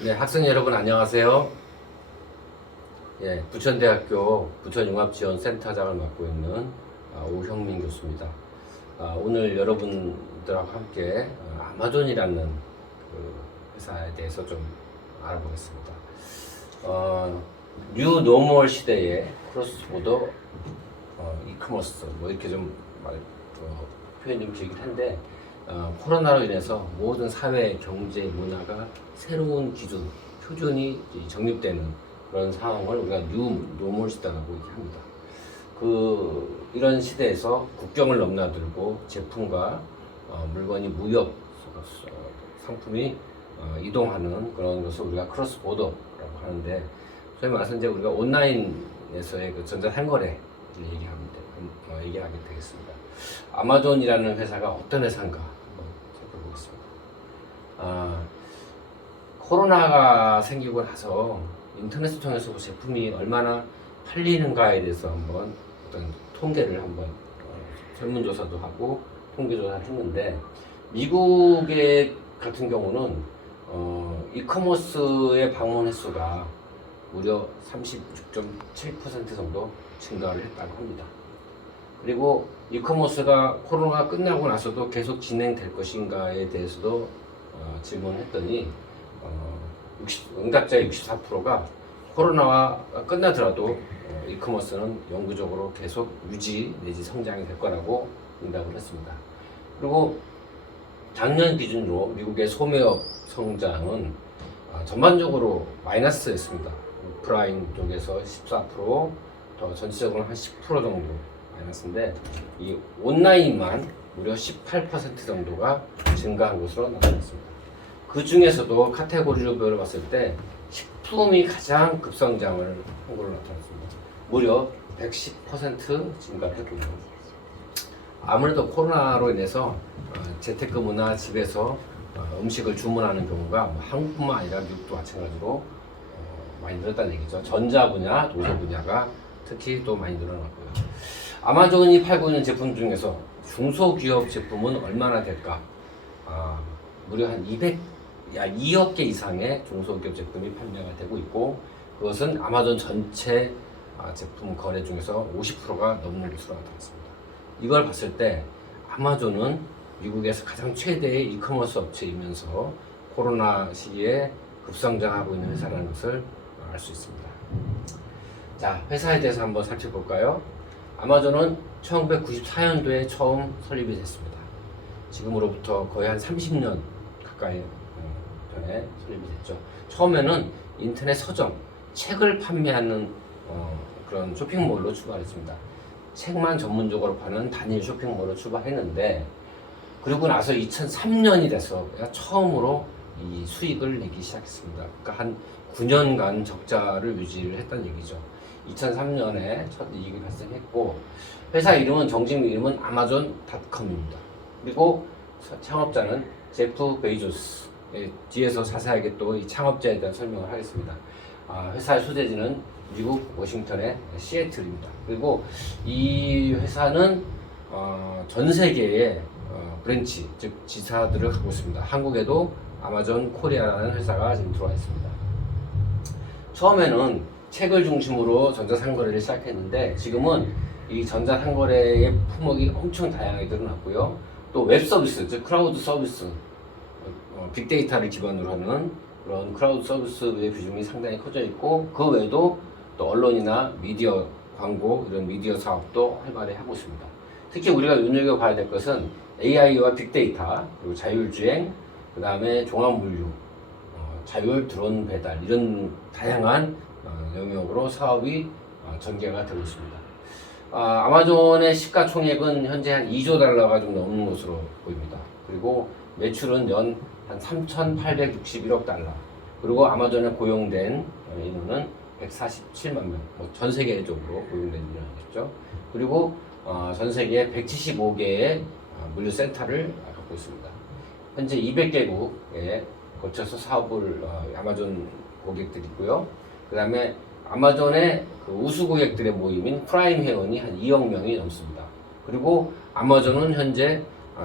네, 학생 여러분 안녕하세요. 예, 부천대학교 부천융합지원센터장을 맡고 있는 오형민 교수입니다. 오늘 여러분들하고 함께 아마존이라는 그 회사에 대해서 좀 알아보겠습니다. 뉴 노멀 시대의 크로스보더 이커머스 뭐 이렇게 좀 표현이 좀 길긴 한데 코로나로 인해서 모든 사회, 경제, 문화가 새로운 기준, 표준이 정립되는 그런 상황을 우리가 뉴 노멀 시대라고 얘기합니다. 이런 시대에서 국경을 넘나들고 제품과 물건이 무역, 상품이 이동하는 그런 것을 우리가 크로스 보더라고 하는데, 소위 말해서 이제 우리가 온라인에서의 그 전자상거래를 얘기하게 되겠습니다. 아마존이라는 회사가 어떤 회사인가 한번 살펴보겠습니다. 코로나가 생기고 나서 인터넷을 통해서 제품이 얼마나 팔리는가에 대해서 한번 어떤 통계를 한번 설문조사도 하고 통계조사를 했는데, 미국의 같은 경우는 이커머스의 방문 횟수가 무려 36.7% 정도 증가를 했다고 합니다. 그리고 이커머스가 코로나가 끝나고 나서도 계속 진행될 것인가에 대해서도 질문했더니 응답자의 64%가 코로나가 끝나더라도 이커머스는 영구적으로 계속 유지 내지 성장이 될 거라고 응답을 했습니다. 그리고 작년 기준으로 미국의 소매업 성장은 전반적으로 마이너스였습니다. 오프라인 쪽에서 14%, 더 전체적으로 한 10% 정도 마이너스인데, 이 온라인만 무려 18% 정도가 증가한 것으로 나타났습니다. 그 중에서도 카테고리로 봤을 때 식품이 가장 급성장을 한 걸로 나타났습니다. 무려 110% 증가를 했고요. 아무래도 코로나로 인해서 재택근무나 집에서 음식을 주문하는 경우가 한국뿐만 아니라 미국도 마찬가지로 많이 늘었다는 얘기죠. 전자 분야, 도서 분야가 특히 또 많이 늘어났고요. 아마존이 팔고 있는 제품 중에서 중소기업 제품은 얼마나 될까? 무려 한 2억 개 이상의 중소기업 제품이 판매가 되고 있고, 그것은 아마존 전체 제품 거래 중에서 50%가 넘는 것으로 나타났습니다. 이걸 봤을 때 아마존은 미국에서 가장 최대의 이커머스 업체이면서 코로나 시기에 급성장하고 있는 회사라는 것을 알 수 있습니다. 자, 회사에 대해서 한번 살펴볼까요? 아마존은 1994년도에 처음 설립이 됐습니다. 지금으로부터 거의 한 30년 가까이 전에 설립이 됐죠. 처음에는 인터넷 서점, 책을 판매하는 그런 쇼핑몰로 출발했습니다. 책만 전문적으로 파는 단일 쇼핑몰로 출발했는데, 그리고 나서 2003년이 돼서 처음으로 이 수익을 내기 시작했습니다. 그러니까 한 9년간 적자를 유지를 했다는 얘기죠. 2003년에 첫 이익이 발생했고, 회사 이름은 정식 이름은 아마존닷컴입니다. 그리고 창업자는 제프 베이조스. 뒤에서 자세하게 또 이 창업자에 대한 설명을 하겠습니다. 회사의 소재지는 미국 워싱턴의 시애틀입니다. 그리고 이 회사는 전 세계의 브랜치, 즉 지사들을 갖고 있습니다. 한국에도 아마존 코리아라는 회사가 지금 들어와 있습니다. 처음에는 책을 중심으로 전자상거래를 시작했는데, 지금은 이 전자상거래의 품목이 엄청 다양하게 늘어났고요. 또 웹서비스, 즉 크라우드 서비스, 빅데이터를 기반으로 하는 그런 크라우드 서비스의 비중이 상당히 커져 있고, 그 외에도 또 언론이나 미디어 광고, 이런 미디어 사업도 활발히 하고 있습니다. 특히 우리가 눈여겨봐야 될 것은 AI와 빅데이터, 그리고 자율주행, 그 다음에 종합물류, 자율 드론 배달, 이런 다양한 영역으로 사업이 전개가 되고 있습니다. 아마존의 시가총액은 현재 한 2조 달러가 좀 넘는 것으로 보입니다. 그리고 매출은 연 한 3,861억 달러. 그리고 아마존에 고용된 인원은 147만 명, 전 세계적으로 고용된 인원이겠죠. 그리고 전 세계 175개의 물류센터를 갖고 있습니다. 현재 200개국에 거쳐서 사업을 아마존 고객들이 있고요. 그 다음에 아마존의 그 우수 고객들의 모임인 프라임 회원이 한 2억 명이 넘습니다. 그리고 아마존은 현재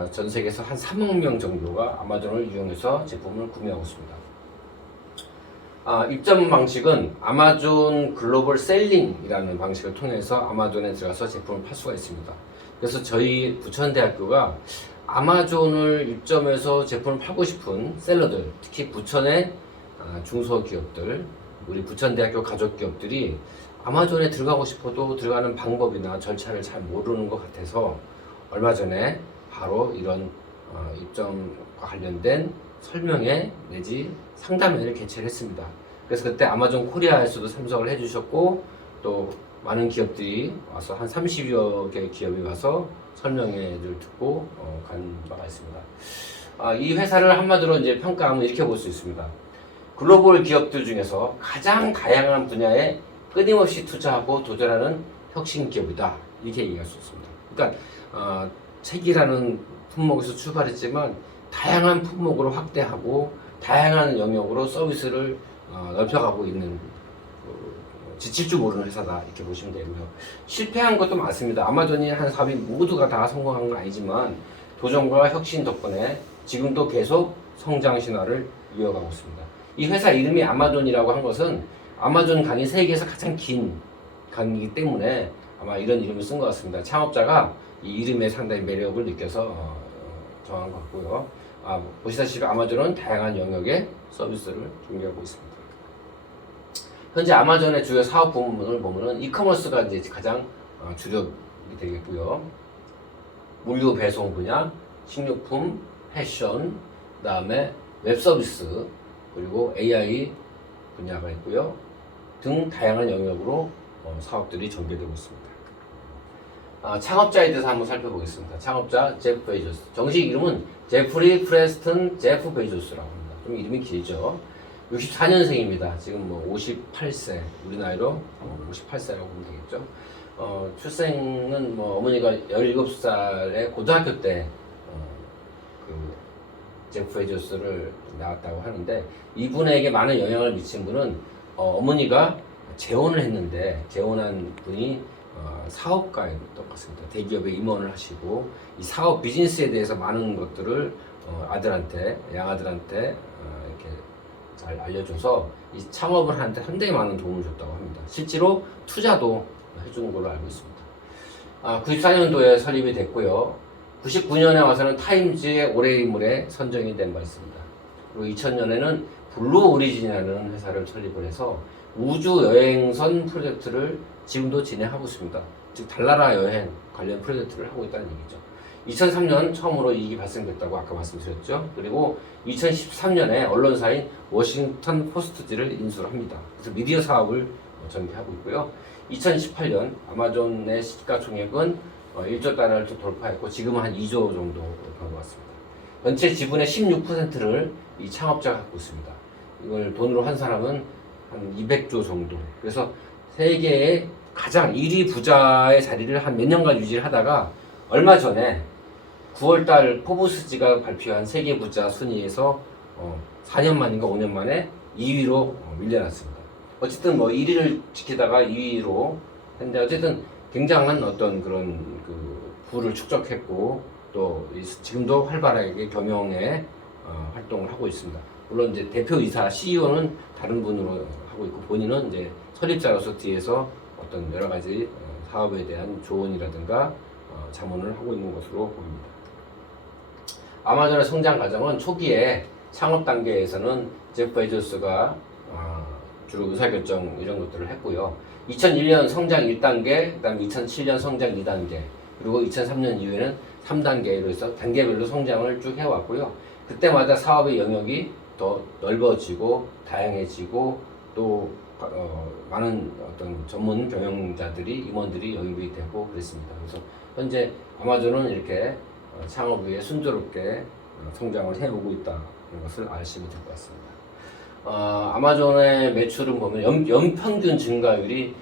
전 세계에서 한 3억 명 정도가 아마존을 이용해서 제품을 구매하고 있습니다. 입점 방식은 아마존 글로벌 셀링이라는 방식을 통해서 아마존에 들어가서 제품을 팔 수가 있습니다. 그래서 저희 부천대학교가 아마존을 입점해서 제품을 팔고 싶은 셀러들, 특히 부천의 중소기업들, 우리 부천대학교 가족기업들이 아마존에 들어가고 싶어도 들어가는 방법이나 절차를 잘 모르는 것 같아서 얼마 전에 바로 이런 입점과 관련된 설명회 내지 상담회를 개최를 했습니다. 그래서 그때 아마존 코리아에서도 참석을 해주셨고 또 많은 기업들이 와서 한 30여 개 기업이 와서 설명회를 듣고 간 바가 있습니다. 이 회사를 한마디로 이제 평가하면 이렇게 볼 수 있습니다. 글로벌 기업들 중에서 가장 다양한 분야에 끊임없이 투자하고 도전하는 혁신 기업이다, 이렇게 얘기할 수 있습니다. 그러니까 책이라는 품목에서 출발했지만 다양한 품목으로 확대하고 다양한 영역으로 서비스를 넓혀가고 있는 지칠 줄 모르는 회사다, 이렇게 보시면 되고요. 실패한 것도 많습니다. 아마존이 한 사업이 모두가 다 성공한 건 아니지만 도전과 혁신 덕분에 지금도 계속 성장 신화를 이어가고 있습니다. 이 회사 이름이 아마존이라고 한 것은 아마존 강이 세계에서 가장 긴 강이기 때문에 아마 이런 이름을 쓴 것 같습니다. 창업자가 이 이름에 상당히 매력을 느껴서 정한 것 같고요. 보시다시피 아마존은 다양한 영역의 서비스를 준비하고 있습니다. 현재 아마존의 주요 사업 부문을 보면은 이커머스가 이제 가장 주력이 되겠고요. 물류 배송 분야, 식료품, 패션, 그다음에 웹 서비스, 그리고 AI 분야가 있고요. 등 다양한 영역으로 사업들이 전개되고 있습니다. 창업자에 대해서 한번 살펴보겠습니다. 창업자 제프 베이조스. 정식 이름은 제프리 프레스턴 제프 베이조스라고 합니다. 좀 이름이 길죠. 64년생입니다. 지금 58세, 우리 나이로 58세라고 보면 되겠죠. 출생은 어머니가 17살에 고등학교 때 제프 베이조스를 낳았다고 하는데, 이분에게 많은 영향을 미친 분은 어머니가 재혼을 했는데 재혼한 분이 사업가였던 것 같습니다. 대기업에 임원을 하시고 이 사업 비즈니스에 대해서 많은 것들을 아들한테, 양아들한테 이렇게 잘 알려줘서 이 창업을 하는데 상당히 많은 도움을 줬다고 합니다. 실제로 투자도 해주는 걸로 알고 있습니다. 94년도에 설립이 됐고요. 99년에 와서는 타임즈의 올해의 인물에 선정이 된 바 있습니다. 그리고 2000년에는 블루 오리진이라는 회사를 설립을 해서 우주 여행선 프로젝트를 지금도 진행하고 있습니다. 즉 달나라 여행 관련 프로젝트를 하고 있다는 얘기죠. 2003년 처음으로 이익이 발생됐다고 아까 말씀드렸죠. 그리고 2013년에 언론사인 워싱턴 포스트지를 인수를 합니다. 그래서 미디어 사업을 전개하고 있고요. 2018년 아마존의 시가총액은 1조 달러를 돌파했고 지금은 한 2조 정도 간 것 같습니다. 전체 지분의 16%를 이 창업자가 갖고 있습니다. 이걸 돈으로 환산하면 한 200조 정도. 그래서 세계의 가장 1위 부자의 자리를 한 몇 년간 유지를 하다가 얼마 전에 9월달 포브스지가 발표한 세계 부자 순위에서 4년 만인가 5년 만에 2위로 밀려났습니다. 어쨌든 1위를 지키다가 2위로 했는데 어쨌든 굉장한 어떤 그런 부를 축적했고 또 지금도 활발하게 경영에 활동을 하고 있습니다. 물론 이제 대표이사 CEO는 다른 분으로 하고 있고 본인은 이제 설립자로서 뒤에서 어떤 여러 가지 사업에 대한 조언이라든가 자문을 하고 있는 것으로 보입니다. 아마존의 성장 과정은 초기에 창업 단계에서는 제프 베조스가 주로 의사결정 이런 것들을 했고요. 2001년 성장 1단계, 그다음 2007년 성장 2단계, 그리고 2003년 이후에는 3단계로 해서 단계별로 성장을 쭉 해왔고요. 그때마다 사업의 영역이 더 넓어지고 다양해지고 또 많은 어떤 전문 경영자들이 임원들이 영입이 되고 그랬습니다. 그래서 현재 아마존은 이렇게 창업 후에 순조롭게 성장을 해오고 있다는 것을 아시면 될 것 같습니다. 아마존의 매출은 보면 연평균 증가율이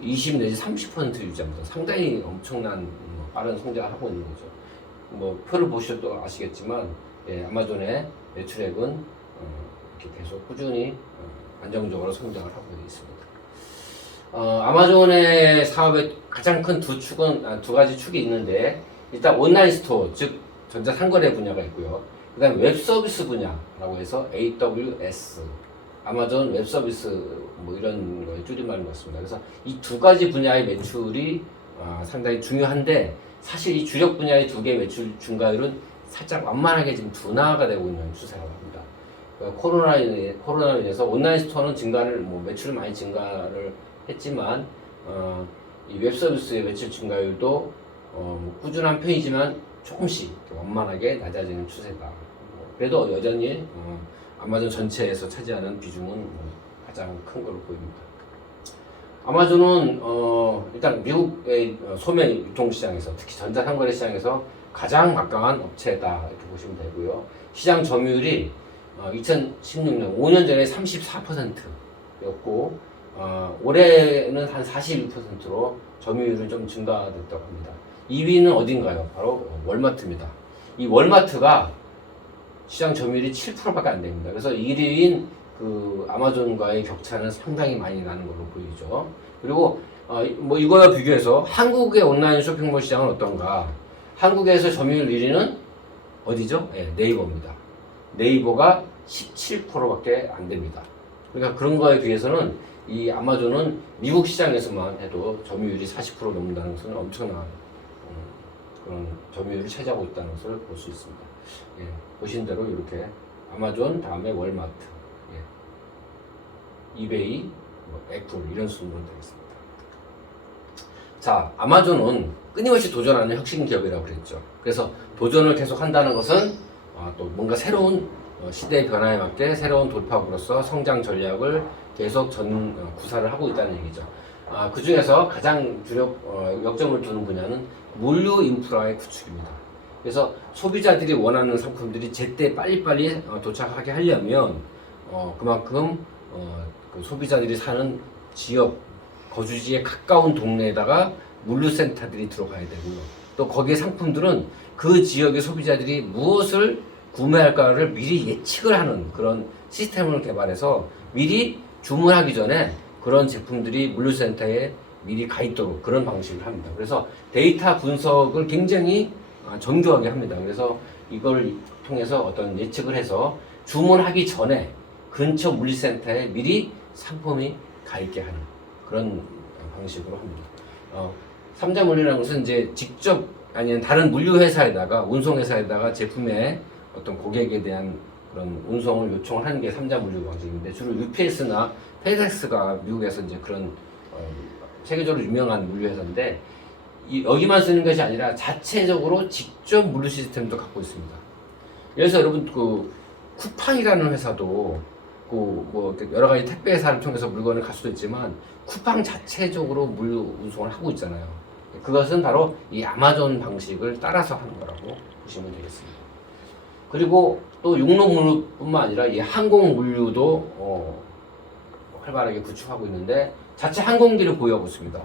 20 내지 30% 유지합니다. 상당히 엄청난 빠른 성장을 하고 있는 거죠. 표를 보셔도 아시겠지만 아마존의 매출액은 이렇게 계속 꾸준히 안정적으로 성장을 하고 있습니다. 아마존의 사업의 가장 큰 두 가지 축이 있는데, 일단 온라인 스토어, 즉 전자상거래 분야가 있고요. 그 다음에 웹 서비스 분야라고 해서 AWS, 아마존 웹 서비스 뭐 이런 거의 줄임말인 것 같습니다. 그래서 이 두 가지 분야의 매출이 상당히 중요한데 사실 이 주력 분야의 두 개의 매출 증가율은 살짝 완만하게 지금 둔화가 되고 있는 추세라고 합니다. 그러니까 코로나로 인해서 온라인 스토어는 증가를 매출을 많이 증가를 했지만 이 웹 서비스의 매출 증가율도 꾸준한 편이지만 조금씩 완만하게 낮아지는 추세다. 그래도 여전히 아마존 전체에서 차지하는 비중은 가장 큰 걸로 보입니다. 아마존은 일단 미국의 소매 유통시장에서 특히 전자상거래 시장에서 가장 막강한 업체다 이렇게 보시면 되고요. 시장 점유율이 2016년 5년 전에 34%였고 올해는 한 41%로 점유율은 좀 증가됐다고 합니다. 2위는 어딘가요? 바로 월마트입니다. 이 월마트가 시장 점유율이 7%밖에 안 됩니다. 그래서 1위인 그 아마존과의 격차는 상당히 많이 나는 걸로 보이죠. 그리고 이거와 비교해서 한국의 온라인 쇼핑몰 시장은 어떤가? 한국에서 점유율 1위는 어디죠? 네, 네이버입니다. 네이버가 17%밖에 안 됩니다. 그러니까 그런 거에 비해서는 이 아마존은 미국 시장에서만 해도 점유율이 40% 넘는다는 것은 엄청난 그런 점유율을 차지하고 있다는 것을 볼 수 있습니다. 예, 보신 대로 이렇게 아마존 다음에 월마트, 이베이, 애플 이런 순으로 되겠습니다. 자, 아마존은 끊임없이 도전하는 혁신 기업이라고 그랬죠. 그래서 도전을 계속 한다는 것은 또 뭔가 새로운 시대의 변화에 맞게 새로운 돌파구로서 성장 전략을 계속 구사를 하고 있다는 얘기죠. 그 중에서 가장 주력 역점을 두는 분야는 물류 인프라의 구축입니다. 그래서 소비자들이 원하는 상품들이 제때 빨리빨리 도착하게 하려면 그만큼 그 소비자들이 사는 지역 거주지에 가까운 동네에다가 물류센터들이 들어가야 되고요. 또 거기에 상품들은 그 지역의 소비자들이 무엇을 구매할까를 미리 예측을 하는 그런 시스템을 개발해서 미리 주문하기 전에 그런 제품들이 물류센터에 미리 가 있도록 그런 방식을 합니다. 그래서 데이터 분석을 굉장히 정교하게 합니다. 그래서 이걸 통해서 어떤 예측을 해서 주문하기 전에 근처 물류센터에 미리 상품이 가 있게 하는 그런 방식으로 합니다. 3자 물류라는 것은 이제 직접 아니면 다른 물류 회사에다가 운송 회사에다가 제품의 어떤 고객에 대한 그런 운송을 요청을 하는 게 3자 물류 방식인데 주로 UPS나 페덱스가 미국에서 이제 그런 세계적으로 유명한 물류 회사인데 여기만 쓰는 것이 아니라 자체적으로 직접 물류 시스템도 갖고 있습니다. 그래서 여러분 그 쿠팡이라는 회사도 뭐 여러 가지 택배 회사를 통해서 물건을 갈 수도 있지만 쿠팡 자체적으로 물류 운송을 하고 있잖아요. 그것은 바로 이 아마존 방식을 따라서 하는 거라고 보시면 되겠습니다. 그리고 또 육로 물류뿐만 아니라 이 항공 물류도 활발하게 구축하고 있는데 자체 항공기를 보유하고 있습니다.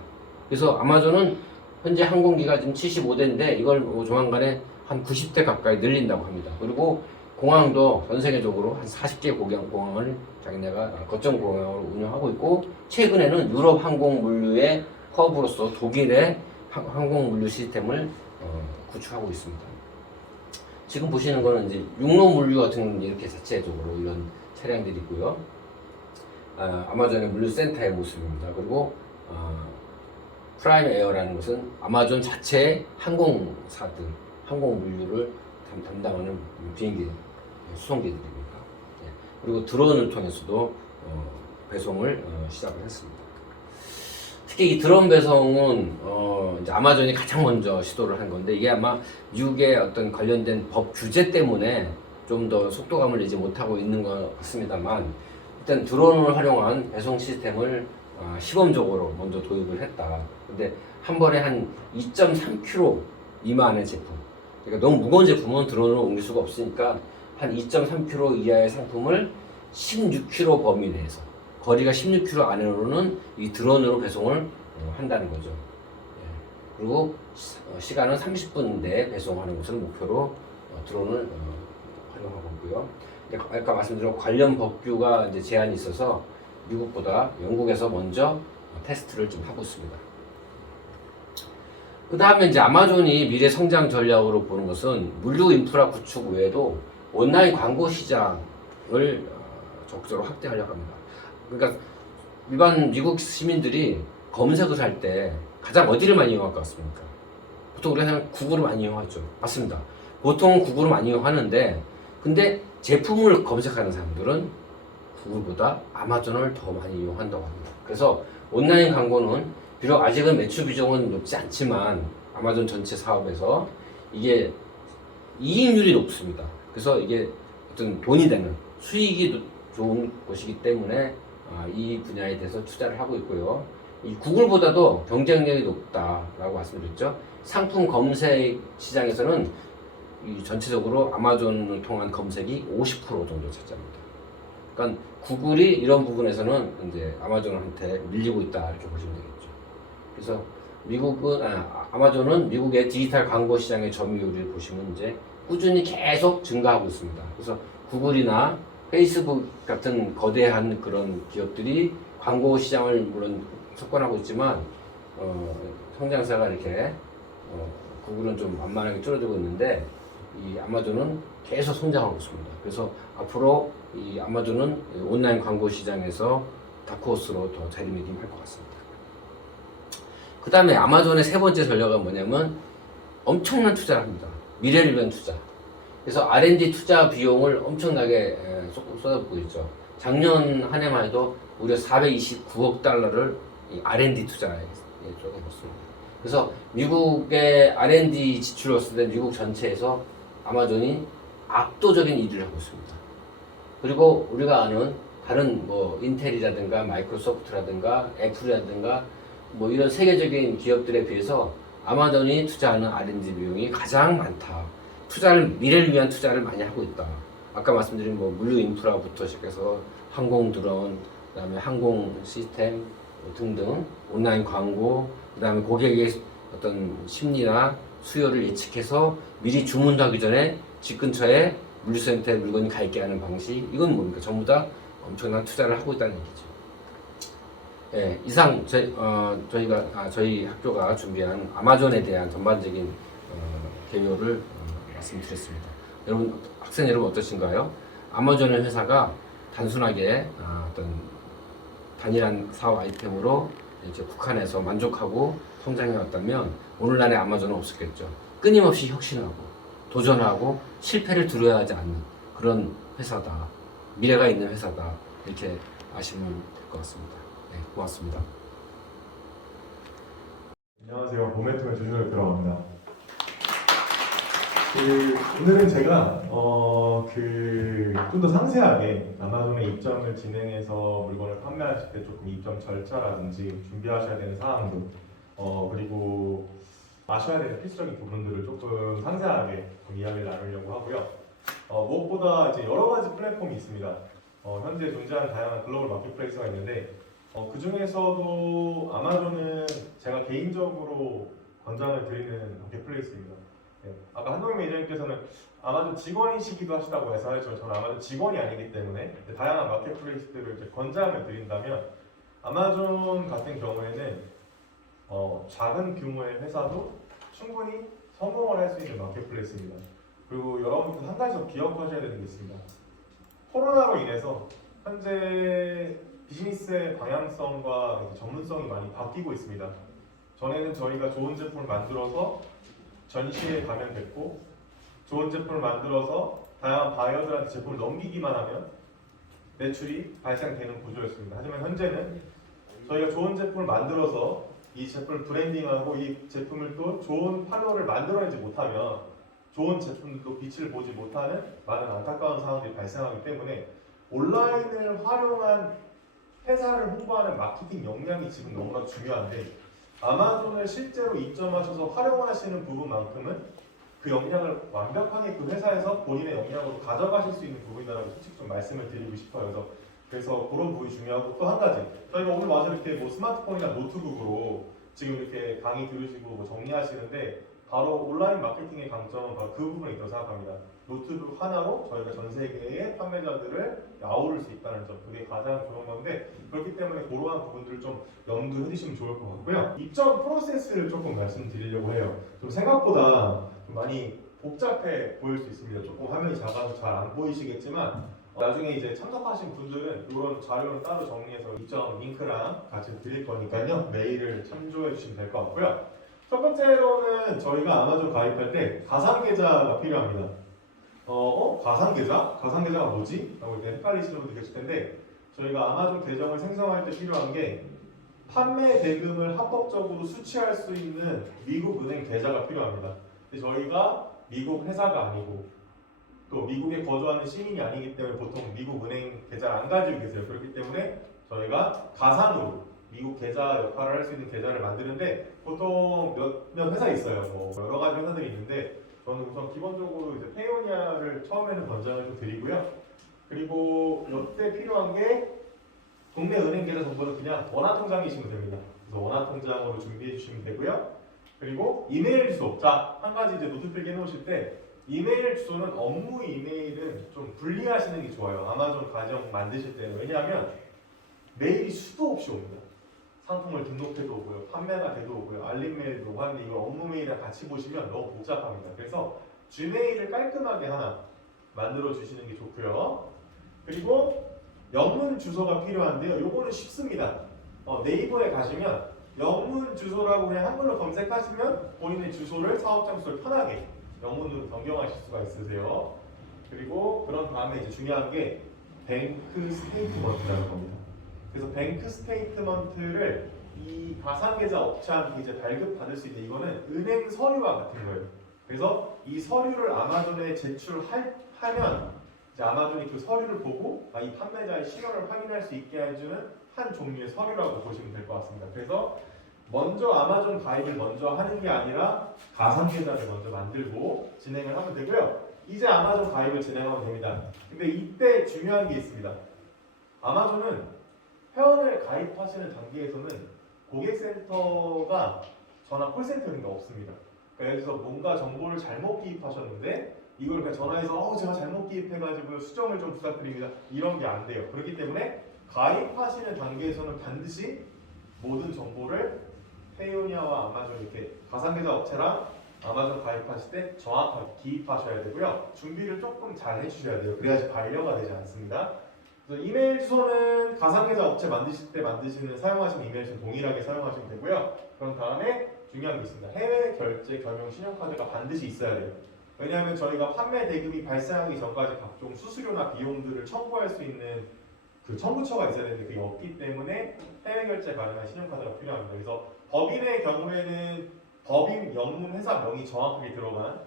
그래서 아마존은 현재 항공기가 지금 75대인데 이걸 조만간에 한 90대 가까이 늘린다고 합니다. 그리고 공항도 전 세계적으로 한 40개 공항을 자기네가 거점 공항으로 운영하고 있고 최근에는 유럽 항공 물류의 허브로서 독일의 항공 물류 시스템을 구축하고 있습니다. 지금 보시는 거는 이제 육로 물류 같은 이렇게 자체적으로 이런 차량들이 있고요. 아마존의 물류 센터의 모습입니다. 그리고 프라임 에어라는 것은 아마존 자체의 항공사들, 항공 물류를 담당하는 비행기, 수송기들입니다. 그리고 드론을 통해서도 배송을 시작을 했습니다. 특히 이 드론 배송은 이제 아마존이 가장 먼저 시도를 한 건데 이게 아마 미국의 어떤 관련된 법 규제 때문에 좀 더 속도감을 내지 못하고 있는 것 같습니다만 일단 드론을 활용한 배송 시스템을 시범적으로 먼저 도입을 했다. 근데 한 번에 한 2.3kg 미만의 제품, 그러니까 너무 무거운 제품은 드론으로 옮길 수가 없으니까 한 2.3kg 이하의 상품을 16km 범위 내에서 거리가 16km 안으로는 이 드론으로 배송을 한다는 거죠. 그리고 시간은 30분 내에 배송하는 것을 목표로 드론을 활용하고 있고요. 아까 말씀드린 관련 법규가 이제 제한이 있어서 미국보다 영국에서 먼저 테스트를 좀 하고 있습니다. 그 다음에 이제 아마존이 미래 성장 전략으로 보는 것은 물류 인프라 구축 외에도 온라인 광고 시장을 적극적으로 확대하려고 합니다. 그러니까 일반 미국 시민들이 검색을 할 때 가장 어디를 많이 이용할 것 같습니까? 보통 우리가 그냥 구글을 많이 이용하죠. 맞습니다. 보통 구글을 많이 이용하는데 근데 제품을 검색하는 사람들은 구글보다 아마존을 더 많이 이용한다고 합니다. 그래서 온라인 광고는 비록 아직은 매출 비중은 높지 않지만 아마존 전체 사업에서 이게 이익률이 높습니다. 그래서 이게 어떤 돈이 되는 수익이 좋은 곳이기 때문에 이 분야에 대해서 투자를 하고 있고요. 이 구글보다도 경쟁력이 높다라고 말씀드렸죠. 상품 검색 시장에서는 이 전체적으로 아마존을 통한 검색이 50% 정도 차지합니다. 그러니까 구글이 이런 부분에서는 이제 아마존한테 밀리고 있다 이렇게 보시면 되겠죠. 그래서 미국은 아마존은 미국의 디지털 광고 시장의 점유율을 보시면 이제 꾸준히 계속 증가하고 있습니다. 그래서 구글이나 페이스북 같은 거대한 그런 기업들이 광고 시장을 물론 석권하고 있지만 성장세가 이렇게 구글은 좀 만만하게 줄어들고 있는데 이 아마존은 계속 성장하고 있습니다. 그래서 앞으로 이 아마존은 온라인 광고 시장에서 다크호스로 더 자리매김할 것 같습니다. 그 다음에 아마존의 세 번째 전략은 뭐냐면 엄청난 투자를 합니다. 미래를 위한 투자. 그래서 R&D 투자 비용을 엄청나게 쏟아붓고 있죠. 작년 한 해만 해도 무려 429억 달러를 R&D 투자에 쏟아붓습니다. 그래서 미국의 R&D 지출을 봤을 때 미국 전체에서 아마존이 압도적인 1위를 하고 있습니다. 그리고 우리가 아는 다른 뭐 인텔이라든가 마이크로소프트라든가 애플이라든가 뭐 이런 세계적인 기업들에 비해서 아마존이 투자하는 R&D 비용이 가장 많다. 미래를 위한 투자를 많이 하고 있다. 아까 말씀드린 뭐 물류 인프라부터 시작해서 항공 드론, 그다음에 항공 시스템 등등 온라인 광고, 그다음에 고객의 어떤 심리나 수요를 예측해서 미리 주문도 하기 전에 집 근처에 물류센터에 물건이 가 있게 하는 방식, 이건 뭡니까? 전부 다 엄청난 투자를 하고 있다는 얘기죠. 예, 이상 저희 학교가 준비한 아마존에 대한 전반적인 개요를 말씀드렸습니다. 여러분, 학생 여러분 어떠신가요? 아마존의 회사가 단순하게 어떤 단일한 사업 아이템으로 이렇게 국한해서 만족하고 성장해 왔다면 오늘날의 아마존은 없었겠죠. 끊임없이 혁신하고 도전하고 실패를 두려워하지 않는 그런 회사다. 미래가 있는 회사다. 이렇게 아시면 될 것 같습니다. 네, 고맙습니다. 안녕하세요. 모멘텀의 조준을 들어갑니다. 오늘은 제가 좀 더 상세하게 아마존에 입점을 진행해서 물건을 판매하실 때 조금 입점 절차라든지 준비하셔야 되는 사항들, 그리고 아셔야 되는 필수적인 부분들을 조금 상세하게 좀 이야기를 나누려고 하고요. 무엇보다 이제 여러 가지 플랫폼이 있습니다. 현재 존재하는 다양한 글로벌 마켓플레이스가 있는데 그 중에서도 아마존은 제가 개인적으로 권장을 드리는 마켓플레이스입니다. 네. 아까 한동희 매니저님께서는 아마존 직원이시기도 하시다고 해서 저는 아마존 직원이 아니기 때문에 다양한 마켓플레이스들을 이제 권장을 드린다면 아마존 같은 경우에는 작은 규모의 회사도 충분히 성공을 할 수 있는 마켓플레이스입니다. 그리고 여러분들 한 가지 더 기억하셔야 되는 게 있습니다. 코로나로 인해서 현재 비즈니스의 방향성과 전문성이 많이 바뀌고 있습니다. 전에는 저희가 좋은 제품을 만들어서 전시에 가면 됐고, 좋은 제품을 만들어서 다양한 바이어들한테 제품을 넘기기만 하면 매출이 발생되는 구조였습니다. 하지만 현재는 저희가 좋은 제품을 만들어서 이 제품을 브랜딩하고 이 제품을 또 좋은 팔로워를 만들어내지 못하면 좋은 제품들도 빛을 보지 못하는 많은 안타까운 상황들이 발생하기 때문에 온라인을 활용한 회사를 홍보하는 마케팅 역량이 지금 너무나 중요한데 아마존을 실제로 입점하셔서 활용하시는 부분만큼은 그 역량을 완벽하게 그 회사에서 본인의 역량으로 가져가실 수 있는 부분이라고 솔직히 좀 말씀을 드리고 싶어요. 그래서 그런 부분이 중요하고 또 한 가지 저희가 오늘 와서 이렇게 뭐 스마트폰이나 노트북으로 지금 이렇게 강의 들으시고 뭐 정리하시는데 바로 온라인 마케팅의 강점은 바로 그 부분에 있다고 생각합니다. 노트북 하나로 저희가 전 세계의 판매자들을 아우를 수 있다는 점, 그게 가장 좋은 건데 그렇기 때문에 그러한 부분들을 좀 염두해 두시면 좋을 것 같고요. 입점 프로세스를 조금 말씀드리려고 해요. 좀 생각보다 좀 많이 복잡해 보일 수 있습니다. 조금 화면이 작아서 잘 안 보이시겠지만 나중에 이제 참석하신 분들은 이런 자료를 따로 정리해서 입점 링크랑 같이 드릴 거니까요. 메일을 참조해 주시면 될 것 같고요. 첫 번째로는 저희가 아마존 가입할 때 가상 계좌가 필요합니다. 가상 계좌? 가상 계좌가 뭐지? 라고 이렇게 헷갈리시는 분들 계실 텐데 저희가 아마존 계정을 생성할 때 필요한 게 판매 대금을 합법적으로 수취할 수 있는 미국 은행 계좌가 필요합니다. 근데 저희가 미국 회사가 아니고 또 미국에 거주하는 시민이 아니기 때문에 보통 미국 은행 계좌를 안 가지고 계세요. 그렇기 때문에 저희가 가상으로 미국 계좌 역할을 할 수 있는 계좌를 만드는데 보통 몇 회사 있어요. 뭐 여러 가지 회사들이 있는데 저는 우선 기본적으로 이제 페이오니아를 처음에는 권장을 좀 드리고요. 그리고 이때 필요한 게 동네 은행 계좌 정보는 그냥 원화 통장이시면 됩니다. 그래서 원화 통장으로 준비해 주시면 되고요. 그리고 이메일 주소. 자, 한 가지 이제 노트필기 해놓으실 때 이메일 주소는 업무 이메일은 좀 분리하시는 게 좋아요. 아마존 가정 만드실 때는. 왜냐하면 메일이 수도 없이 옵니다. 상품을 등록해도 오고요. 판매가 돼도 오고요. 알림 메일도 오고 하는데 이걸 업무 메일이랑 같이 보시면 너무 복잡합니다. 그래서 G메일을 깔끔하게 하나 만들어 주시는 게 좋고요. 그리고 영문 주소가 필요한데요. 요거는 쉽습니다. 네이버에 가시면 영문 주소라고 그냥 한글로 검색하시면 본인의 주소를 사업장 주소를 편하게 영문으로 변경하실 수가 있으세요. 그리고 그런 다음에 이제 중요한 게 뱅크 스테이트먼트라는 겁니다. 그래서 뱅크 스테이트먼트를 이 가상계좌 업체한테 이제 발급받을 수 있는 이거는 은행 서류와 같은 거예요. 그래서 이 서류를 아마존에 제출하면 이제 아마존이 그 서류를 보고 이 판매자의 신원을 확인할 수 있게 해주는 한 종류의 서류라고 보시면 될 것 같습니다. 그래서 먼저 아마존 가입을 먼저 하는 게 아니라 가상계좌를 먼저 만들고 진행을 하면 되고요. 이제 아마존 가입을 진행하면 됩니다. 근데 이때 중요한 게 있습니다. 아마존은 회원을 가입하시는 단계에서는 고객센터가 전화 콜센터인 게 없습니다. 그러니까 여기서 뭔가 정보를 잘못 기입하셨는데 이걸 그냥 전화해서 제가 잘못 기입해가지고 수정을 좀 부탁드립니다. 이런 게 안 돼요. 그렇기 때문에 가입하시는 단계에서는 반드시 모든 정보를 페이오니아와 아마존 이렇게 가상계좌 업체랑 아마존 가입하실 때 정확하게 기입하셔야 되고요. 준비를 조금 잘 해주셔야 돼요. 그래야지 반려가 되지 않습니다. 그래서 이메일 주소는 가상계좌 업체 만드실 때 사용하시는 이메일 주소 동일하게 사용하시면 되고요. 그런 다음에 중요한 게 있습니다. 해외 결제 겸용 신용카드가 반드시 있어야 돼요. 왜냐하면 저희가 판매 대금이 발생하기 전까지 각종 수수료나 비용들을 청구할 수 있는 그 청구처가 있어야 되는데 그게 없기 때문에 해외 결제 가능한 신용카드가 필요합니다. 그래서 법인의 경우에는 법인 영문 회사 명이 정확하게 들어간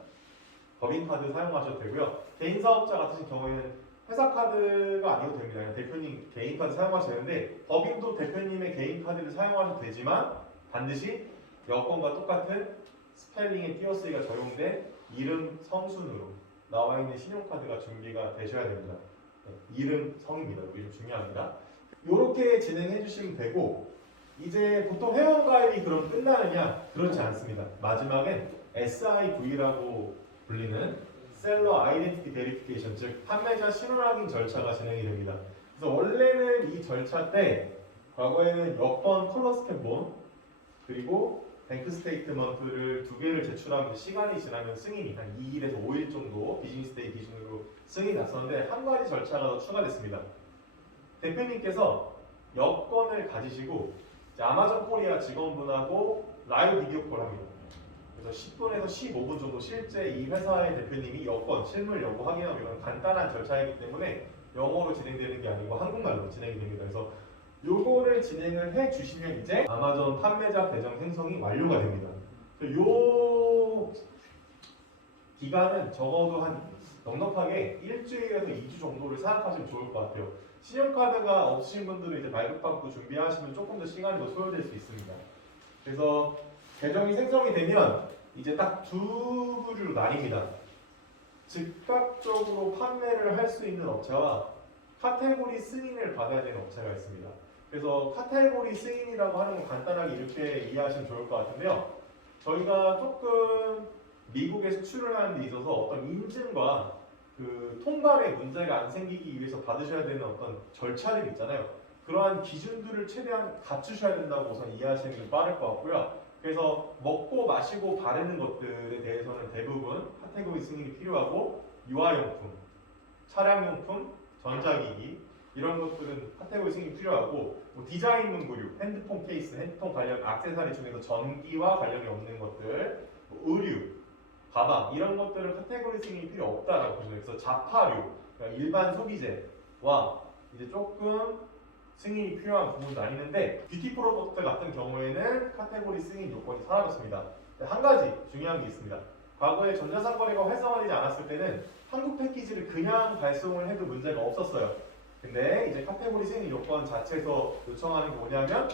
법인카드 사용하셔도 되고요. 개인 사업자 같으신 경우에는 회사 카드가 아니어도 됩니다. 그냥 대표님 개인 카드 사용하셔야 되는데 법인도 대표님의 개인 카드를 사용하셔도 되지만 반드시 여권과 똑같은 스펠링의 띄어쓰기가 적용된 이름 성순으로 나와 있는 신용카드가 준비가 되셔야 됩니다. 이름 성입니다. 이게 좀 중요합니다. 이렇게 진행해 주시면 되고 이제 보통 회원가입이 그럼 끝나느냐? 그렇지 않습니다. 마지막엔 SIV라고 불리는 셀러 아이덴티티 베리피케이션, 즉 판매자 신원 확인 절차가 진행이 됩니다. 그래서 원래는 이 절차 때 과거에는 여권 컬러 스캔본 그리고 뱅크 스테이트먼트를 2개를 제출하면 시간이 지나면 승인이 한 2일에서 5일 정도 비즈니스 데이 기준으로 승인이 났었는데 한 가지 절차가 더 추가됐습니다. 대표님께서 여권을 가지시고 아마존 코리아 직원분하고 라이브 비디오 콜 합니다. 그래서 10분에서 15분 정도 실제 이 회사의 대표님이 여권, 실물 여부 확인하고 이런 간단한 절차이기 때문에 영어로 진행되는 게 아니고 한국말로 진행이 됩니다. 그래서 요거를 진행을 해 주시면 이제 아마존 판매자 계정 생성이 완료가 됩니다. 요 기간은 적어도 한 넉넉하게 일주일에서 2주 정도를 생각하시면 좋을 것 같아요. 신용카드가 없으신 분들은 이제 발급받고 준비하시면 조금 더 시간이 더 소요될 수 있습니다. 그래서 계정이 생성이 되면 이제 딱 두 부류로 나뉩니다. 즉각적으로 판매를 할 수 있는 업체와 카테고리 승인을 받아야 되는 업체가 있습니다. 그래서 카테고리 승인이라고 하는 건 간단하게 이렇게 이해하시면 좋을 것 같은데요. 저희가 조금 미국에 수출을 하는 데 있어서 어떤 인증과 그 통관에 문제가 안 생기기 위해서 받으셔야 되는 어떤 절차들이 있잖아요. 그러한 기준들을 최대한 갖추셔야 된다고 우선 이해하시는 게 빠를 것 같고요. 그래서 먹고 마시고 바르는 것들에 대해서는 대부분 카테고리 승인이 필요하고 유아용품, 차량용품, 전자기기 이런 것들은 카테고리 승인이 필요하고 뭐 디자인 문구류, 핸드폰 케이스, 핸드폰 관련 액세서리 중에서 전기와 관련이 없는 것들, 뭐 의류, 가방 이런 것들은 카테고리 승인이 필요 없다라고 보시면 돼요. 그래서 자파류, 그러니까 일반 소비재와 이제 조금 승인이 필요한 부분도 아니는데 뷰티 프로덕트 같은 경우에는 카테고리 승인 요건이 사라졌습니다. 한 가지 중요한 게 있습니다. 과거에 전자상거래가 활성화되지 않았을 때는 한국 패키지를 그냥 발송을 해도 문제가 없었어요. 근데 이제 카테고리 승인 요건 자체에서 요청하는 게 뭐냐면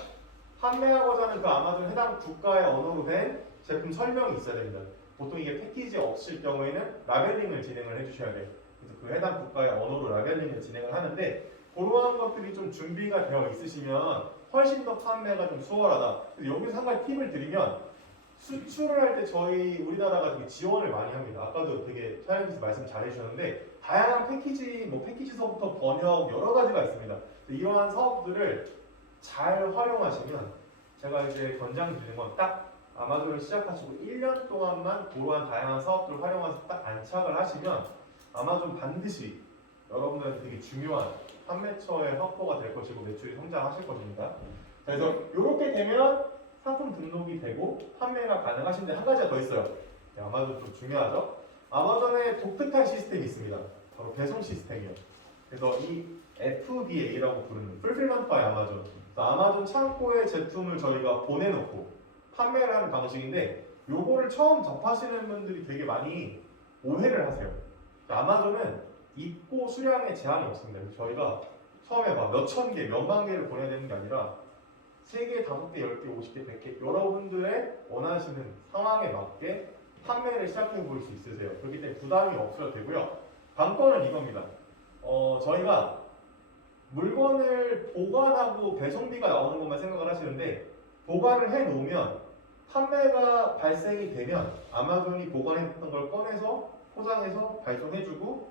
판매하고자 하는 그 아마존 해당 국가의 언어로 된 제품 설명이 있어야 됩니다. 보통 이게 패키지 없을 경우에는 라벨링을 진행을 해주셔야 돼요. 그래서 그 해당 국가의 언어로 라벨링을 진행을 하는데 그러한 것들이 좀 준비가 되어 있으시면 훨씬 더 판매가 좀 수월하다. 여기서 한 가지 팁을 드리면 수출을 할 때 저희 우리나라가 되게 지원을 많이 합니다. 아까도 되게 사장님께서 말씀 잘 해주셨는데 다양한 패키지, 뭐 패키지서부터 번역 여러 가지가 있습니다. 이러한 사업들을 잘 활용하시면 제가 이제 권장드리는 건 딱 아마존을 시작하시고 1년 동안만 그러한 다양한 사업들을 활용해서 딱 안착을 하시면 아마존 반드시 여러분들한테 되게 중요한 판매처의 확보가 될 것이고 매출이 성장하실 것입니다. 그래서 이렇게 되면 상품 등록이 되고 판매가 가능하신데 한 가지가 더 있어요. 아마존 좀 중요하죠? 아마존에 독특한 시스템이 있습니다. 바로 배송 시스템이요. 그래서 이 FBA라고 부르는 Fulfillment by Amazon. 아마존 창고에 제품을 저희가 보내놓고 판매를 하는 방식인데 요거를 처음 접하시는 분들이 되게 많이 오해를 하세요. 아마존은 입고 수량에 제한이 없습니다. 그래서 저희가 처음에 막 몇천 개, 몇만 개를 보내야 되는 게 아니라 3개, 5개, 10개, 50개, 100개 여러분들의 원하시는 상황에 맞게 판매를 시작해 볼 수 있으세요. 그렇기 때문에 부담이 없어도 되고요. 관건은 이겁니다. 저희가 물건을 보관하고 배송비가 나오는 것만 생각을 하시는데 보관을 해 놓으면 판매가 발생이 되면 아마존이 보관했던 걸 꺼내서 포장해서 발송해주고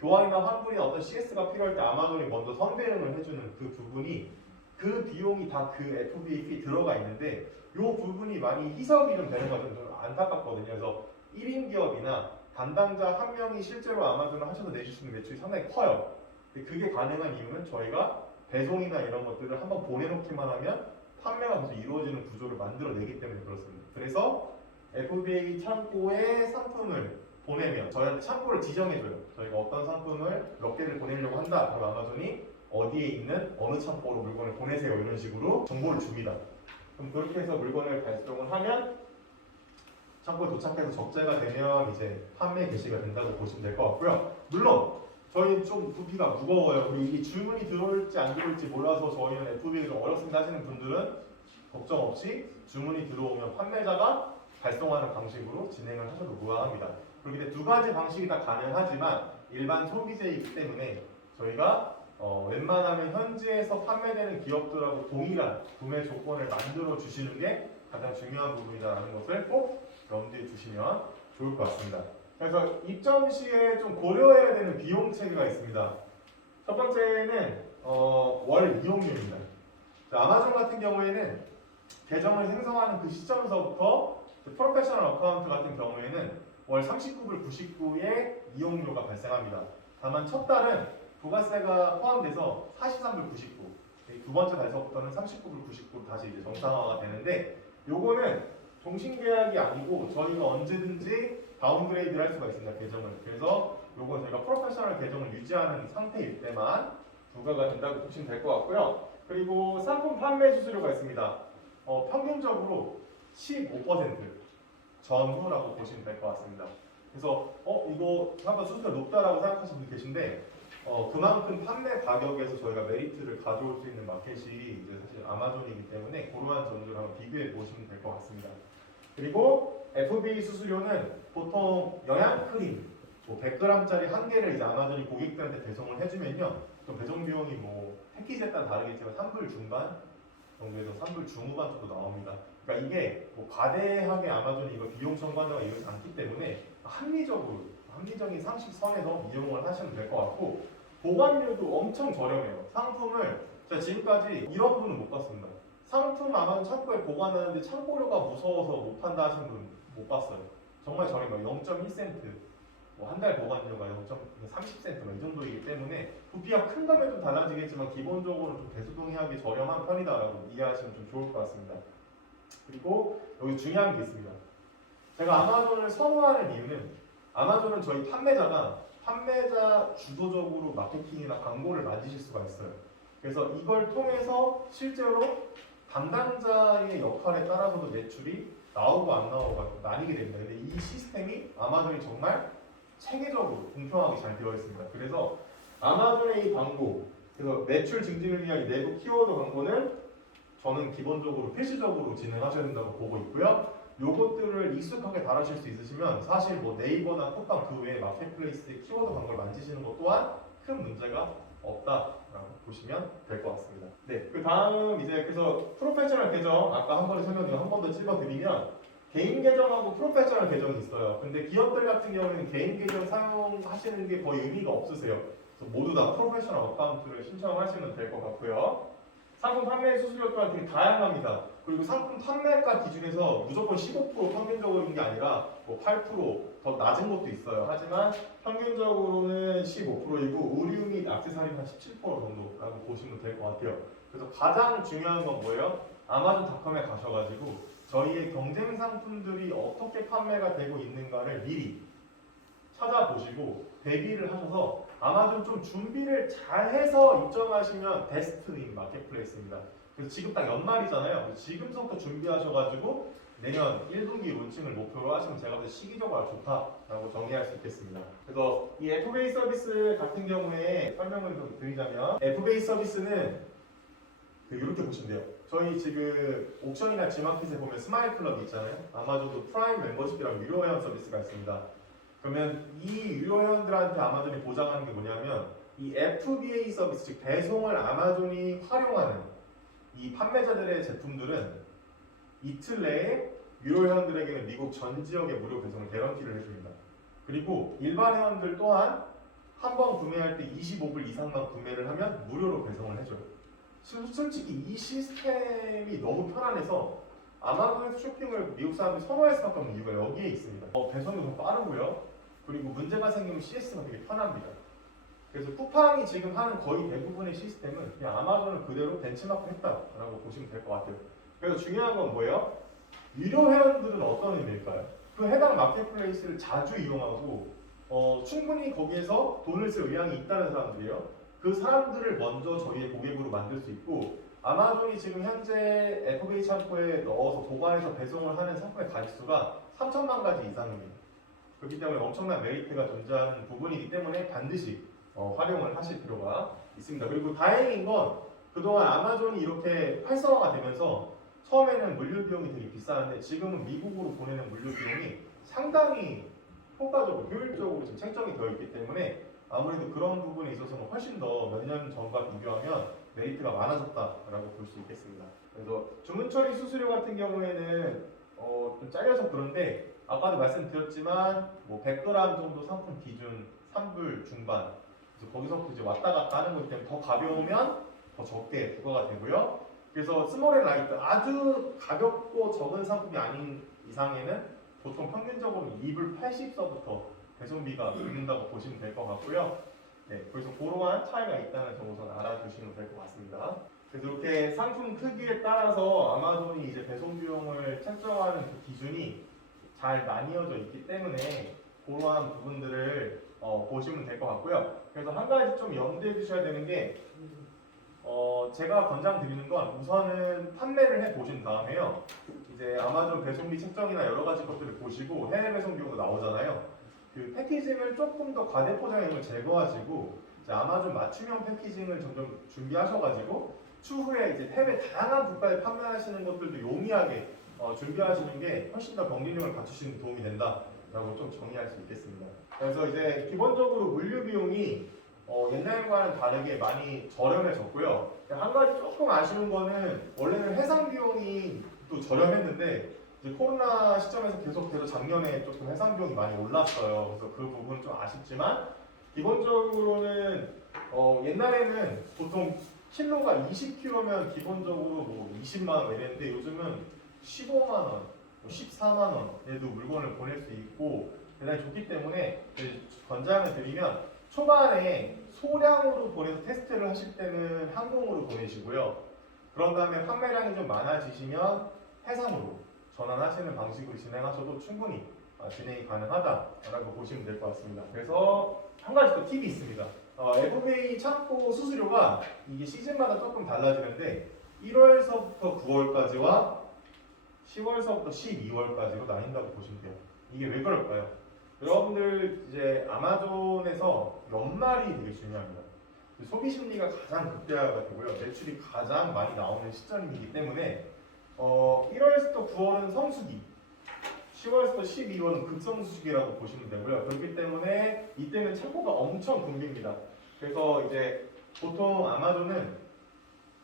교환이나 환불이나 어떤 CS가 필요할 때 아마존이 먼저 선대응을 해주는 그 부분이 그 비용이 다 그 FBA fee 들어가 있는데 이 부분이 많이 희석이 좀 되는 건 좀 안타깝거든요. 그래서 1인 기업이나 담당자 한 명이 실제로 아마존을 하셔서 내실 수 있는 매출이 상당히 커요. 근데 그게 가능한 이유는 저희가 배송이나 이런 것들을 한번 보내놓기만 하면 판매가 계속 이루어지는 구조를 만들어내기 때문에 그렇습니다. 그래서 FBA 창고에 상품을 보내면 저희한테 창고를 지정해줘요. 저희가 어떤 상품을 몇 개를 보내려고 한다. 그럼 아마존이 어디에 있는 어느 창고로 물건을 보내세요. 이런 식으로 정보를 줍니다. 그럼 그렇게 해서 물건을 발송을 하면 창고에 도착해서 적재가 되면 이제 판매 개시가 된다고 보시면 될 것 같고요. 물론 저희는 좀 부피가 무거워요. 그리고 이 주문이 들어올지 안 들어올지 몰라서 저희는 FBA가 좀 어렵습니다 하시는 분들은 걱정 없이 주문이 들어오면 판매자가 발송하는 방식으로 진행을 하셔도 무방합니다. 그렇기 때문에 두 가지 방식이 다 가능하지만 일반 소비재이기 때문에 저희가 웬만하면 현지에서 판매되는 기업들하고 동일한 구매 조건을 만들어 주시는 게 가장 중요한 부분이다라는 것을 꼭 염두에 두시면 좋을 것 같습니다. 그래서 입점 시에 좀 고려해야 되는 비용 체계가 있습니다. 첫 번째는 월 이용료입니다. 아마존 같은 경우에는 계정을 생성하는 그 시점에서부터 프로페셔널 어카운트 같은 경우에는 월 39불 99의 이용료가 발생합니다. 다만 첫 달은 부가세가 포함돼서 43불 99. 두 번째 달서부터는 39불 99로 다시 이제 정상화가 되는데 요거는 종신계약이 아니고 저희가 언제든지 다운그레이드를 할 수가 있습니다. 계정을. 그래서 요거 저희가 프로페셔널 계정을 유지하는 상태일 때만 부과가 된다고 보시면 될 것 같고요. 그리고 상품 판매 수수료가 있습니다. 평균적으로 15% 전후라고 보시면 될 것 같습니다. 그래서 이거 한번 수수료 높다라고 생각하시는 분 계신데 그만큼 판매 가격에서 저희가 메리트를 가져올 수 있는 마켓이 이제 사실 아마존이기 때문에 그러한 점들을 한번 비교해 보시면 될 것 같습니다. 그리고 FBA 수수료는 보통 영양크림 100g짜리 한 개를 이제 아마존이 고객들한테 배송을 해주면요, 그 배송 비용이 뭐 패키지에 따라 다르겠지만 3불 중반 정도에서 3불 중후반 정도 나옵니다. 그러니까 이게 뭐 과대하게 아마존이 이거 비용 청구한다고 이러지 않기 때문에 합리적인 상식선에서 이용을 하시면 될 것 같고, 보관료도 엄청 저렴해요. 상품을 제가 지금까지 이런 분은 못 봤습니다. 상품 아마존 창고에 보관하는데 창고료가 무서워서 못 판다 하시는 분 못 봤어요. 정말 저렴해요. 0.1센트 뭐 한 달 보관료가 0.30센트 이 정도이기 때문에 부피가 큰 거면 좀 달라지겠지만 기본적으로 좀 대수동의하기 저렴한 편이다라고 이해하시면 좀 좋을 것 같습니다. 그리고 여기 중요한 게 있습니다. 제가 아마존을 선호하는 이유는 아마존은 저희 판매자 주도적으로 마케팅이나 광고를 만드실 수가 있어요. 그래서 이걸 통해서 실제로 담당자의 역할에 따라서도 매출이 나오고 안 나오고가 나뉘게 됩니다. 근데 이 시스템이 아마존이 정말 체계적으로 공평하게 잘 되어 있습니다. 그래서 아마존의 이 광고, 그래서 매출 증진을 위한 이 내부 키워드 광고는 저는 기본적으로 필수적으로 진행하셔야 된다고 보고 있고요. 요것들을 익숙하게 다루실 수 있으시면 사실 뭐 네이버나 쿠팡 그 외에 마켓플레이스의 키워드 광고를 만드시는 것 또한 큰 문제가 없다라고 보시면 될 것 같습니다. 네, 그 다음 이제 그래서 프로페셔널 계정 아까 한 번에 설명드리고 한 번 더 찝어드리면 개인 계정하고 프로페셔널 계정이 있어요. 근데 기업들 같은 경우에는 개인 계정 사용하시는 게 거의 의미가 없으세요. 그래서 모두 다 프로페셔널 어카운트를 신청하시면 될 것 같고요. 상품 판매 수수료 또한 되게 다양합니다. 그리고 상품 판매가 기준에서 무조건 15% 평균적인 게 아니라 뭐 8%더 낮은 것도 있어요. 하지만 평균적으로는 15%이고 의류 및 액세서리 한 17% 정도라고 보시면 될 것 같아요. 그래서 가장 중요한 건 뭐예요? 아마존닷컴에 가셔가지고 저희의 경쟁 상품들이 어떻게 판매가 되고 있는가를 미리 찾아보시고 대비를 하셔서 아마존 좀 준비를 잘 해서 입점하시면 베스트인 마켓플레이스입니다. 그래서 지금 딱 연말이잖아요. 지금부터 준비하셔가지고 내년 1분기 론칭을 목표로 하시면 제가 볼 때 시기적으로 아주 좋다라고 정리할 수 있겠습니다. 그래서 이 FBA 서비스 같은 경우에 설명을 좀 드리자면 FBA 서비스는 이렇게 보시면 돼요. 저희 지금 옥션이나 지마켓에 보면 스마일 클럽이 있잖아요. 아마존도 프라임 멤버십이라고 유료 회원 서비스가 있습니다. 그러면 이 유료 회원들한테 아마존이 보장하는 게 뭐냐면 이 FBA 서비스, 즉 배송을 아마존이 활용하는 이 판매자들의 제품들은 이틀 내에 유료 회원들에게는 미국 전 지역의 무료 배송을 개런티를 해줍니다. 그리고 일반 회원들 또한 한 번 구매할 때 25불 이상만 구매를 하면 무료로 배송을 해줘요. 솔직히 이 시스템이 너무 편안해서 아마존에서 쇼핑을 미국 사람들이 선호할 수밖에 없는 이유가 여기에 있습니다. 배송이 더 빠르고요. 그리고 문제가 생기면 CS가 되게 편합니다. 그래서 쿠팡이 지금 하는 거의 대부분의 시스템은 그냥 아마존을 그대로 벤치마크 했다라고 보시면 될 것 같아요. 그래서 중요한 건 뭐예요? 유료 회원들은 어떤 의미일까요? 그 해당 마켓플레이스를 자주 이용하고 충분히 거기에서 돈을 쓸 의향이 있다는 사람들이에요. 그 사람들을 먼저 저희의 고객으로 만들 수 있고 아마존이 지금 현재 FBA 창고에 넣어서 보관해서 배송을 하는 상품의 가짓수가 3천만 가지 이상입니다. 그렇기 때문에 엄청난 메리트가 존재하는 부분이기 때문에 반드시 활용을 하실 필요가 있습니다. 그리고 다행인 건 그동안 아마존이 이렇게 활성화가 되면서 처음에는 물류 비용이 되게 비쌌는데 지금은 미국으로 보내는 물류 비용이 상당히 효과적으로 효율적으로 지금 책정이 되어 있기 때문에 아무래도 그런 부분에 있어서는 훨씬 더 몇 년 전과 비교하면 메리트가 많아졌다라고 볼 수 있겠습니다. 그래서 주문 처리 수수료 같은 경우에는 좀 잘려서 그런데 아까도 말씀드렸지만 뭐 100g 정도 상품 기준 3불 중반 그래서 거기서부터 이제 왔다 갔다 하는 거기 때문에 더 가벼우면 더 적게 부과가 되고요. 그래서 스몰 앤 라이트 아주 가볍고 적은 상품이 아닌 이상에는 보통 평균적으로 2불 80서부터 배송비가 붙는다고 보시면 될 것 같고요. 네, 그래서 그러한 차이가 있다는 점우선 알아두시면 될 것 같습니다. 그래서 이렇게 상품 크기에 따라서 아마존이 이제 배송 비용을 책정하는 그 기준이 잘 나뉘어져 있기 때문에 그러한 부분들을 보시면 될 것 같고요. 그래서 한 가지 좀 염두해 두셔야 되는 게 제가 권장드리는 건 우선은 판매를 해 보신 다음에요. 이제 아마존 배송비 책정이나 여러 가지 것들을 보시고 해외 배송 비용도 나오잖아요. 그 패키징을 조금 더 과대 포장형을 제거하시고 이제 아마존 맞춤형 패키징을 점점 준비하셔가지고 추후에 이제 해외 다양한 국가에 판매하시는 것들도 용이하게 준비하시는 게 훨씬 더 경쟁력을 갖추시는 데 도움이 된다라고 좀 정의할 수 있겠습니다. 그래서 이제 기본적으로 물류 비용이 옛날과는 다르게 많이 저렴해졌고요. 한 가지 조금 아쉬운 거는 원래는 해상 비용이 또 저렴했는데 이제 코로나 시점에서 계속해서 작년에 조금 해상 비용이 많이 올랐어요. 그래서 그 부분은 좀 아쉽지만 기본적으로는 옛날에는 보통 킬로가 20kg면 기본적으로 뭐 20만 원 이랬는데 요즘은 15만 원, 14만 원에도 물건을 보낼 수 있고 대단히 좋기 때문에 권장을 드리면 초반에 소량으로 보내서 테스트를 하실 때는 항공으로 보내시고요. 그런 다음에 판매량이 좀 많아지시면 해상으로 전환하시는 방식으로 진행하셔도 충분히 진행이 가능하다라고 보시면 될 것 같습니다. 그래서 한 가지 더 팁이 있습니다. FBA 창고 수수료가 이게 시즌마다 조금 달라지는데 1월서부터 9월까지와 10월서부터 12월까지로 나뉜다고 보시면 돼요. 이게 왜 그럴까요? 여러분들 이제 아마존에서 연말이 되게 중요합니다. 소비 심리가 가장 극대화가 되고요. 매출이 가장 많이 나오는 시점이기 때문에 1월부터 9월은 성수기, 10월부터 12월은 극성수기라고 보시면 되고요. 그렇기 때문에 이때는 창고가 엄청 붐빕니다. 그래서 이제 보통 아마존은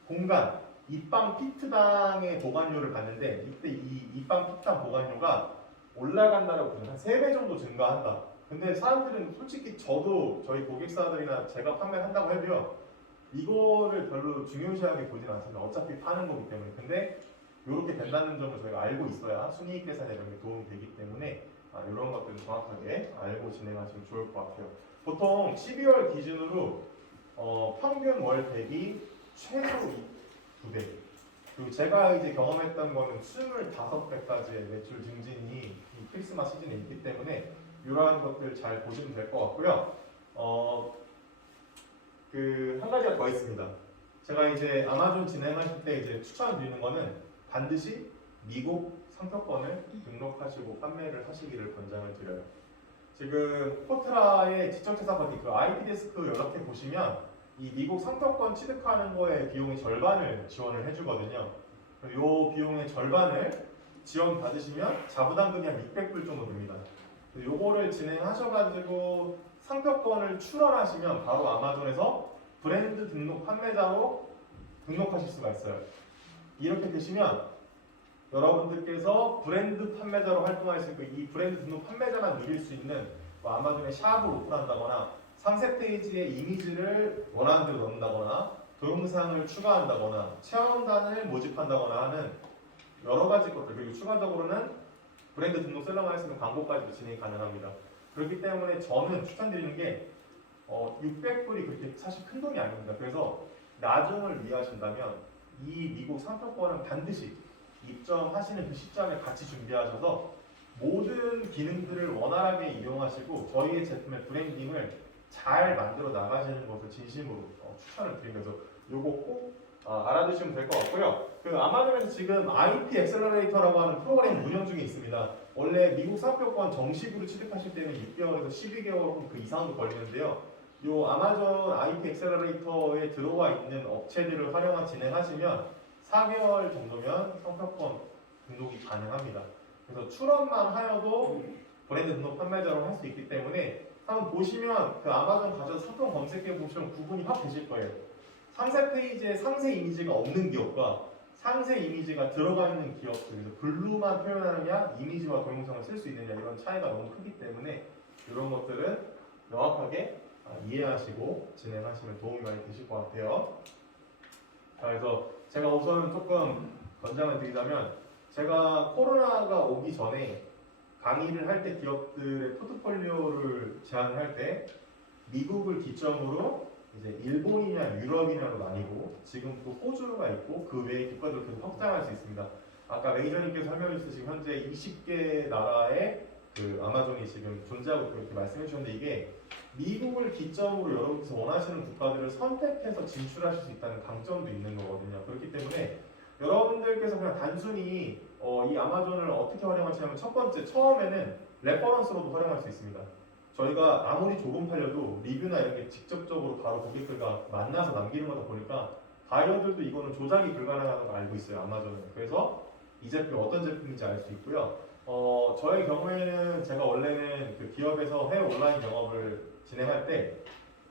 공간, 입방 피트당의 보관료를 받는데 이때 이 입방 피트당 보관료가 올라간다라고 보면 한 3배 정도 증가한다. 근데 사람들은 솔직히 저도 저희 고객사들이나 제가 판매를 한다고 해도요. 이거를 별로 중요시하게 보진 않습니다. 어차피 파는 거기 때문에. 근데 이렇게 된다는 점을 저희가 알고 있어야 순이익 계산에 이런 게 도움이 되기 때문에 이런 것들을 정확하게 알고 진행하시면 좋을 것 같아요. 보통 12월 기준으로 평균 월 대비 최소 2배. 그리고 제가 이제 경험했던 거는 25배까지의 매출 증진이 이 크리스마스 시즌에 있기 때문에 이러한 것들 잘 보시면 될 것 같고요. 한 가지가 더 있습니다. 제가 이제 아마존 진행하실 때 이제 추천드리는 거는 반드시 미국 상표권을 등록하시고 판매를 하시기를 권장을 드려요. 지금 포트라의 지적재산 받기 그 IP데스크 연락해 보시면 이 미국 상표권 취득하는 거에 비용의 절반을 지원을 해주거든요. 이 비용의 절반을 지원 받으시면 자부담금이 한 600불 정도 됩니다. 요거를 진행하셔가지고 상표권을 출원하시면 바로 아마존에서 브랜드 등록 판매자로 등록하실 수가 있어요. 이렇게 되시면 여러분들께서 브랜드 판매자로 활동할 수 있고 이 브랜드 등록 판매자만 누릴 수 있는 아마존에 샵을 오픈한다거나 상세 페이지에 이미지를 원하는 대로 넣는다거나 동영상을 추가한다거나 체험단을 모집한다거나 하는 여러 가지 것들 그리고 추가적으로는 브랜드 등록 셀러만 했으면 광고까지도 진행이 가능합니다. 그렇기 때문에 저는 추천드리는 게 600불이 그렇게 사실 큰 돈이 아닙니다. 그래서 나중을 위하신다면 이 미국 상표권은 반드시 입점하시는 그 시점에 같이 준비하셔서 모든 기능들을 원활하게 이용하시고 저희의 제품의 브랜딩을 잘 만들어 나가시는 것을 진심으로 추천을 드리면서 요거 꼭 알아두시면 될 것 같고요. 그 아마존에서 지금 IP 엑셀러레이터라고 하는 프로그램 운영 중에 있습니다. 원래 미국 상표권 정식으로 취득하실 때는 6개월에서 12개월 그 이상도 걸리는데요. 요 아마존 IP 엑셀러레이터에 들어와 있는 업체들을 활용한 진행하시면 4개월 정도면 상표권 등록이 가능합니다. 그래서 출원만 하여도 브랜드 등록 판매자로 할 수 있기 때문에 한번 보시면 그 아마존 가셔서 상품 검색해 보시면 구분이 확 되실 거예요. 상세 페이지에 상세 이미지가 없는 기업과 상세 이미지가 들어가 있는 기업들, 그래서 블루만 표현하느냐, 이미지와 동영상을 쓸 수 있느냐 이런 차이가 너무 크기 때문에 이런 것들은 명확하게 이해하시고 진행하시면 도움이 많이 되실 것 같아요. 자, 그래서 제가 우선 조금 권장을 드리자면 제가 코로나가 오기 전에 강의를 할 때 기업들의 포트폴리오를 제안할 때 미국을 기점으로 이제 일본이냐 유럽이냐로 나뉘고 지금 또 호주가 있고 그 외의 국가들을 계속 확장할 수 있습니다. 아까 매니저님께서 설명해 주신 현재 20개 나라의 그 아마존이 지금 존재하고 그렇게 말씀해 주셨는데 이게 미국을 기점으로 여러분께서 원하시는 국가들을 선택해서 진출하실 수 있다는 강점도 있는 거거든요. 그렇기 때문에 여러분들께서 그냥 단순히 이 아마존을 어떻게 활용하시냐면 첫 번째, 처음에는 레퍼런스로도 활용할 수 있습니다. 저희가 아무리 조금 팔려도 리뷰나 이런 게 직접적으로 바로 고객들과 만나서 남기는 거다 보니까 바이어들도 이거는 조작이 불가능하다는 걸 알고 있어요, 아마존은. 그래서 이 제품이 어떤 제품인지 알 수 있고요. 저의 경우에는 제가 원래는 그 기업에서 해외 온라인 영업을 진행할 때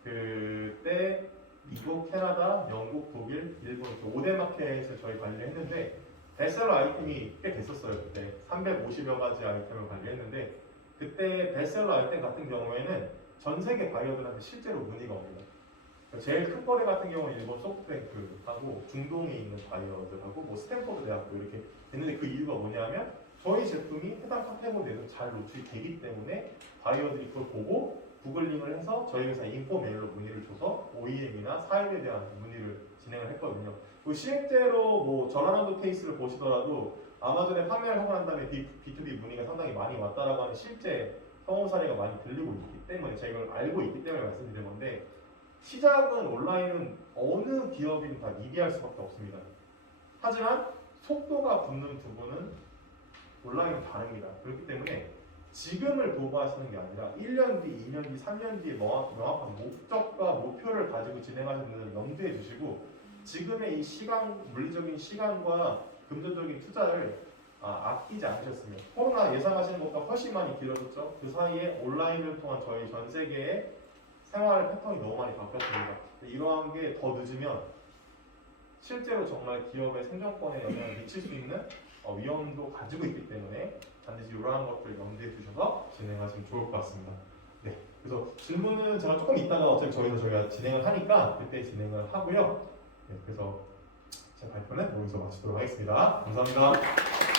그때 미국, 캐나다, 영국, 독일, 일본 그 5대 마켓을 저희 관리를 했는데 베스트셀러 아이템이 꽤 됐었어요. 그때 350여 가지 아이템을 관리했는데 그때 베스트셀러 아이템 같은 경우에는 전 세계 바이어들한테 실제로 문의가 옵니다. 제일 큰 거래 같은 경우는 일본 소프트뱅크하고 중동에 있는 바이어들하고 뭐 스탠퍼드 대학도 이렇게 됐는데 그 이유가 뭐냐면 저희 제품이 해당 카테고리에서 잘 노출이 되기 때문에 바이어들이 그걸 보고 구글링을 해서 저희 회사 인포 메일로 문의를 줘서 OEM이나 사입에 대한 문의를 진행을 했거든요. 그 실제로 뭐 전화라운드 케이스를 보시더라도 아마존에 판매를 하고 난 다음에 B2B 문의가 상당히 많이 왔다라고 하는 실제 성공 사례가 많이 들리고 있기 때문에 제가 이걸 알고 있기 때문에 말씀드린 건데, 시작은 온라인은 어느 기업이든 다 미비할 수밖에 없습니다. 하지만 속도가 붙는 부분은 온라인은 다릅니다. 그렇기 때문에 지금을 도구하시는 게 아니라 1년 뒤, 2년 뒤, 3년 뒤에 명확한 목적과 목표를 가지고 진행하시는 분을 염두에 두시고 지금의 이 시간, 물리적인 시간과 금전적인 투자를 아끼지 않으셨으면, 코로나 예상하시는 것보다 훨씬 많이 길어졌죠. 그 사이에 온라인을 통한 저희 전 세계의 생활 패턴이 너무 많이 바뀌었습니다. 이러한 게 더 늦으면 실제로 정말 기업의 생존권에 영향을 미칠 수 있는 위험도 가지고 있기 때문에 반드시 이러한 것들 염두에 두셔서 진행하시면 좋을 것 같습니다. 네, 그래서 질문은 제가 조금 이따가 어차피 저희가 진행을 하니까 그때 진행을 하고요. 네, 그래서 제 발표는 여기서 마치도록 하겠습니다. 감사합니다.